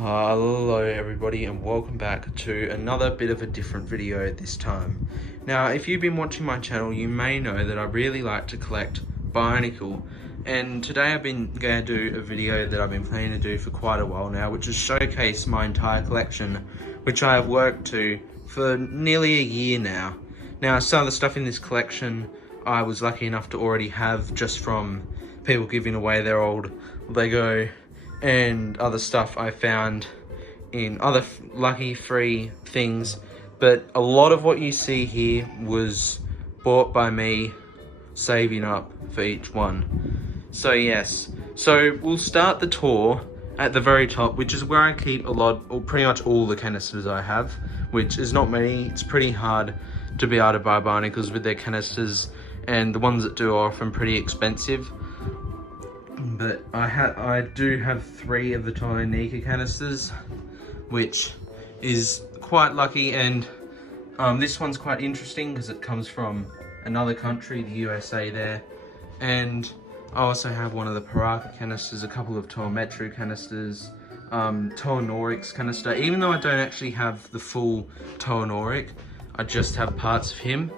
Hello everybody and welcome back to another bit of a different video this time. Now if you've been watching my channel you may know that I really like to collect Bionicle, and today I've been going to do a video that I've been planning to do for quite a while now, which is showcase my entire collection, which I have worked to for nearly a year now. Now some of the stuff in this collection I was lucky enough to already have just from people giving away their old Lego and other stuff I found in other lucky free things, but a lot of what you see here was bought by me saving up for each one. So yes, so we'll start the tour at the very top, which is where I keep a lot, or pretty much all the canisters I have, which is not many. It's pretty hard to be able to buy Bionicles with their canisters, and the ones that do are often pretty expensive. But I do have 3 of the Bionicle canisters, which is quite lucky, and this one's quite interesting because it comes from another country, the USA there. And I also have one of the Paraka canisters, a couple of Metro canisters, Noric's canister. Even though I don't actually have the full Noric, I just have parts of him.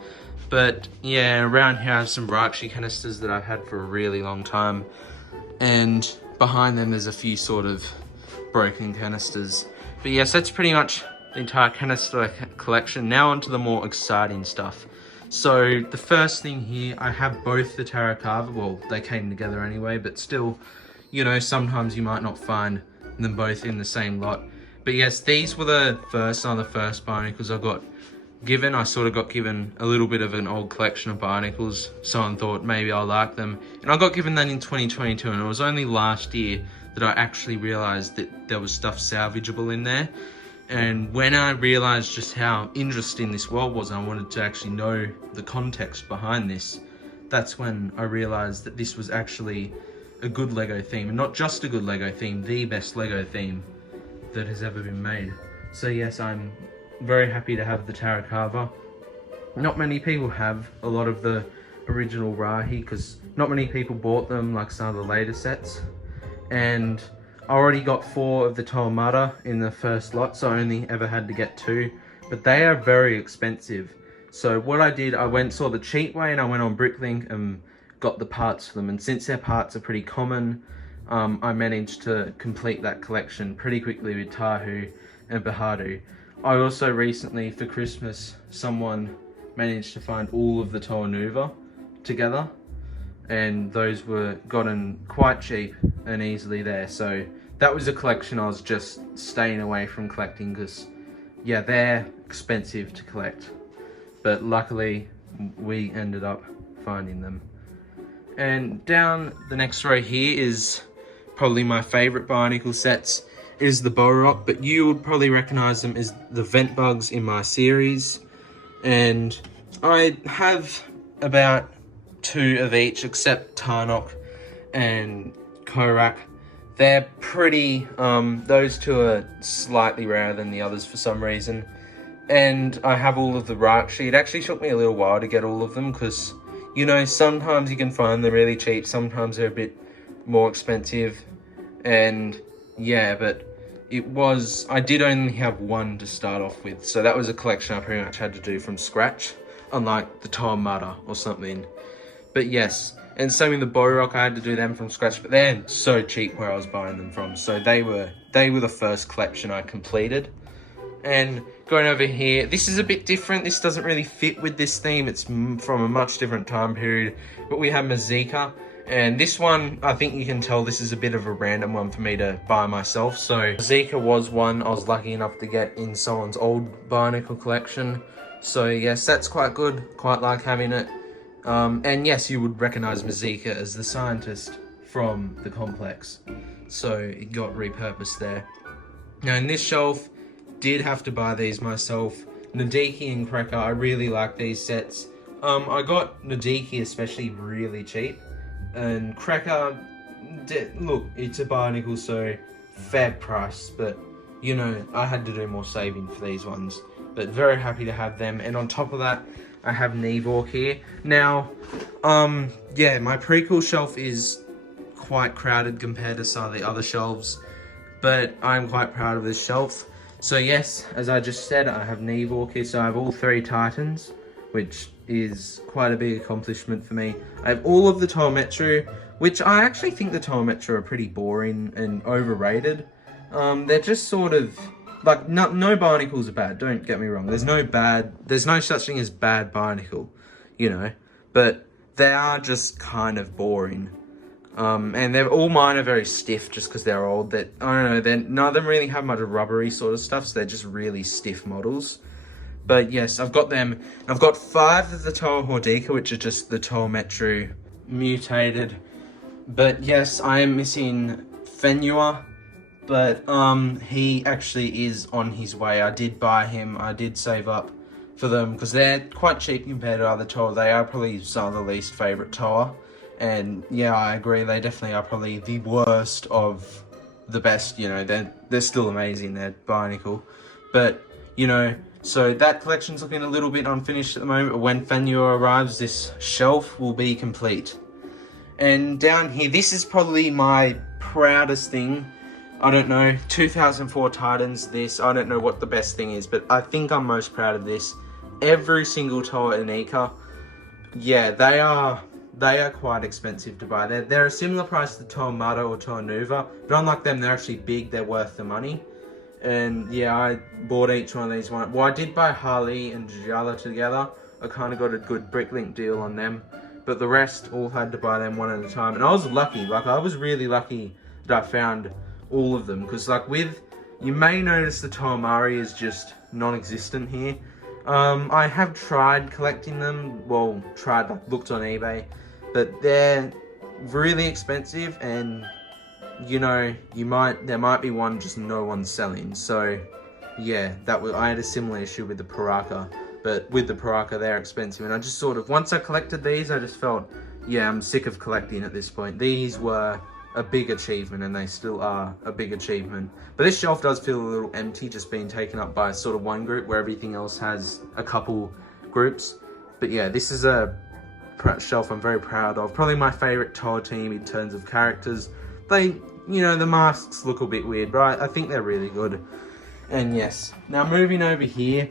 But yeah, around here I have some Rakshi canisters that I've had for a really long time. And behind them there's a few sort of broken canisters. But yes, that's pretty much the entire canister collection. Now onto the more exciting stuff. So the first thing here, I have both the Tarot, well, they came together anyway, but still, you know, sometimes you might not find them both in the same lot. But yes, these were the first Bionicles I got given. I sort of got given a little bit of an old collection of Bionicles. Someone thought maybe I'll like them, and I got given that in 2022, and it was only last year that I actually realized that there was stuff salvageable in there. And when I realized just how interesting this world was, and I wanted to actually know the context behind this, that's when I realized that this was actually a good Lego theme, and not just a good Lego theme, the best Lego theme that has ever been made. So yes, I'm very happy to have the Tarot. Not many people have a lot of the original Rahi, because not many people bought them like some of the later sets. And I already got 4 of the Toamata in the first lot, so I only ever had to get 2. But they are very expensive. So what I did, I saw the cheap way, and I went on Bricklink and got the parts for them. And since their parts are pretty common, I managed to complete that collection pretty quickly with Tahu and Bahadu. I also recently, for Christmas, someone managed to find all of the Toanuva together, and those were gotten quite cheap and easily there. So that was a collection I was just staying away from collecting because, yeah, they're expensive to collect. But luckily, we ended up finding them. And down the next row here is probably my favourite Bionicle sets. Is the Borok, but you would probably recognize them as the vent bugs in my series. And I have about 2 of each, except Tarnok and Korak. They're pretty, those 2 are slightly rarer than the others for some reason. And I have all of the Rakshi. It actually took me a little while to get all of them because, you know, sometimes you can find them really cheap, sometimes they're a bit more expensive. And yeah, but I did only have 1 to start off with, so that was a collection I pretty much had to do from scratch, unlike the Toamata or something. But yes, and same with the Borok, I had to do them from scratch, but they're so cheap where I was buying them from, so they were the first collection I completed. And going over here, this is a bit different. This doesn't really fit with this theme. It's from a much different time period, but we have Mazika. And this one, I think you can tell this is a bit of a random one for me to buy myself. So Zika was one I was lucky enough to get in someone's old Bionicle collection. So yes, that's quite good. Quite like having it. And yes, you would recognize Mazika as the scientist from the complex. So it got repurposed there. Now in this shelf, did have to buy these myself. Nadiki and Cracker, I really like these sets. I got Nadiki especially really cheap. And Cracker, look, it's a Bionicle, so fair price, but you know, I had to do more saving for these ones. But very happy to have them. And on top of that, I have Nevork here. Now, yeah, my prequel shelf is quite crowded compared to some of the other shelves. but I'm quite proud of this shelf. So yes, as I just said, I have Nevor here, so I have all 3 Titans, which is quite a big accomplishment for me. I have all of the Toemetru, which I actually think the Toemetru are pretty boring and overrated. They're just sort of, like, no Bionicles are bad, don't get me wrong. There's no such thing as bad Bionicle, you know, but they are just kind of boring. And all mine are very stiff just because they're old. I don't know, none of them really have much rubbery sort of stuff, so they're just really stiff models. But yes, I've got them. I've got 5 of the Toa Hordika, which are just the Toemetru mutated. But yes, I am missing Fenua, but he actually is on his way. I did buy him. I did save up for them because they're quite cheap compared to other Toa. They are probably some of the least favourite Toa. And yeah, I agree, they definitely are probably the worst of the best, you know, they're still amazing, they're Bionicle. But, you know, so that collection's looking a little bit unfinished at the moment, but when Fenua arrives, this shelf will be complete. And down here, this is probably my proudest thing. I don't know, 2004 Titans, this, I don't know what the best thing is, but I think I'm most proud of this. Every single Toa Inika, yeah, they are quite expensive to buy. They're a similar price to Toa Mata or Toa Nuva, but unlike them, they're actually big, they're worth the money. And yeah, I bought each one of these. Well, I did buy Harley and Jala together. I kind of got a good Bricklink deal on them, but the rest all had to buy them one at a time. And I was lucky, like I was really lucky that I found all of them, because like you may notice the Toa Mari is just non-existent here. I have tried collecting them, well, looked on eBay, but they're really expensive, and you know, there might be one just no one's selling. So yeah, I had a similar issue with the Paraka, but with the Paraka they're expensive, and I just sort of, once I collected these, I just felt, yeah, I'm sick of collecting at this point. These were a big achievement, and they still are a big achievement. But this shelf does feel a little empty, just being taken up by sort of one group where everything else has a couple groups. But yeah, this is a shelf I'm very proud of. Probably my favorite Toa team in terms of characters. They, you know, the masks look a bit weird, but I think they're really good. And yes, now moving over here,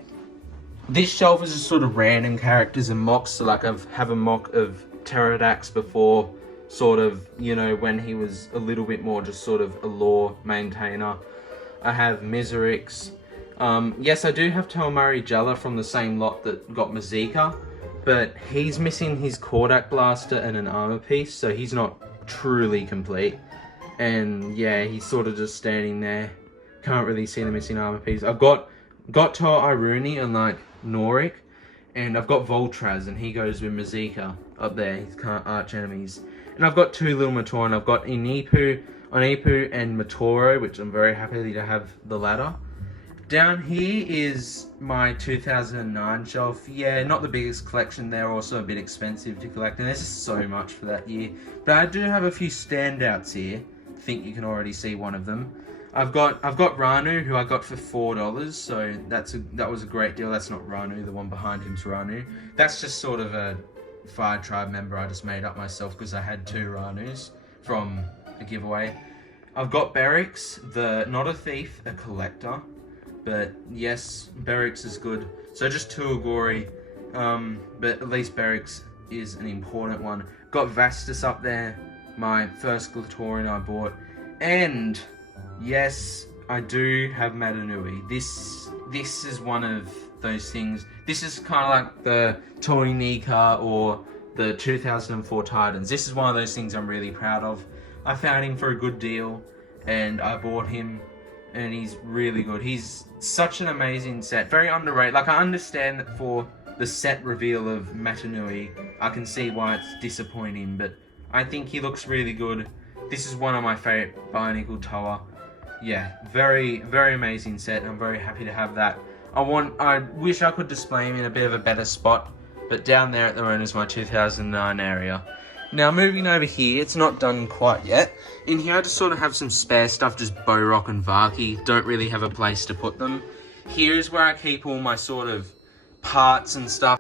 this shelf is just sort of random characters and mocks. So like I have a mock of Pterodax before, sort of, you know, when he was a little bit more just sort of a lore maintainer. I have Miserix. Yes, I do have Toamari Jella from the same lot that got Mazika, but he's missing his Kordak Blaster and an armor piece, so he's not truly complete. And yeah, he's sort of just standing there. Can't really see the missing armor piece. I've got Toa Iruni and like Norik, and I've got Voltraz, and he goes with Mazika up there, his arch enemies. And I've got 2 little Matoran. I've got Onipu and Matoro, which I'm very happy to have the latter. Down here is my 2009 shelf. Yeah, not the biggest collection. They're also a bit expensive to collect, and there's so much for that year. But I do have a few standouts here. I think you can already see one of them. I've got Ranu, who I got for $4, so that was a great deal. That's not Ranu, the one behind him's Ranu. That's just sort of a Fire Tribe member I just made up myself because I had 2 Ranus from a giveaway. I've got Berix, not a thief, a collector. But yes, Berix is good. So just 2 Agori, but at least Berix is an important one. Got Vastus up there, my first Glatorian I bought. And yes, I do have Matanui. This is one of those things. This is kind of like the Toy Nika or the 2004 Titans. This is one of those things I'm really proud of. I found him for a good deal, and I bought him, and he's really good. He's such an amazing set. Very underrated. Like, I understand that for the set reveal of Matanui, I can see why it's disappointing, but I think he looks really good. This is one of my favorite Bionicle Toa. Yeah, very, very amazing set. I'm very happy to have that. I wish I could display him in a bit of a better spot, but down there at the moment is my 2009 area. Now moving over here, it's not done quite yet. In here I just sort of have some spare stuff, just Borok and Vaki. Don't really have a place to put them. Here is where I keep all my sort of parts and stuff.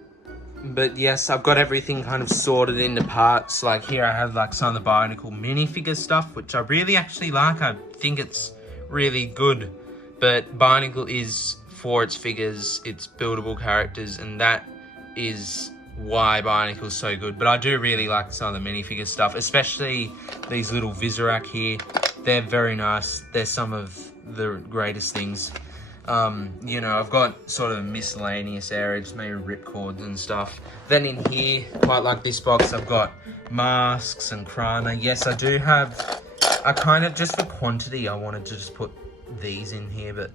But yes, I've got everything kind of sorted into parts. Like here I have like some of the Bionicle minifigure stuff, which I really actually like. I think it's really good. But Bionicle is, for its figures, its buildable characters, and that is why Bionicle's so good. But I do really like some of the minifigure stuff, especially these little Visorak here. They're very nice. They're some of the greatest things. You know, I've got sort of miscellaneous areas, maybe ripcords and stuff. Then in here, quite like this box, I've got masks and Krana. Yes, I do have, I kind of, just for quantity, I wanted to just put these in here, but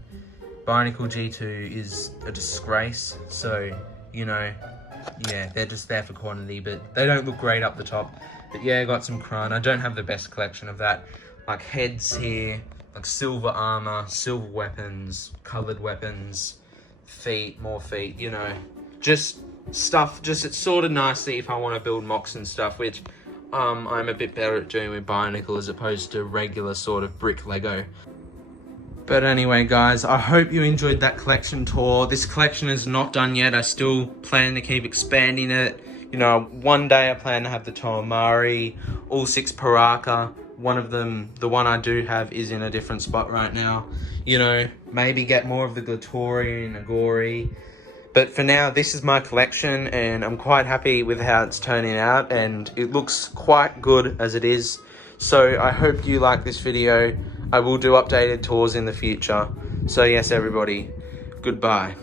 Bionicle G2 is a disgrace. So, you know, yeah, they're just there for quantity, but they don't look great up the top. But yeah, I got some Krana. I don't have the best collection of that. Like heads here, like silver armor, silver weapons, colored weapons, feet, more feet, you know, just stuff. Just, it's sort of nicely if I want to build mocks and stuff, which I'm a bit better at doing with Bionicle as opposed to regular sort of brick Lego. But anyway, guys, I hope you enjoyed that collection tour. This collection is not done yet. I still plan to keep expanding it. You know, one day I plan to have the Toomari, all 6 Paraka. One of them, the one I do have, is in a different spot right now. You know, maybe get more of the Glatori and Agori. But for now, this is my collection, and I'm quite happy with how it's turning out, and it looks quite good as it is. So I hope you like this video. I will do updated tours in the future. So yes, everybody, goodbye.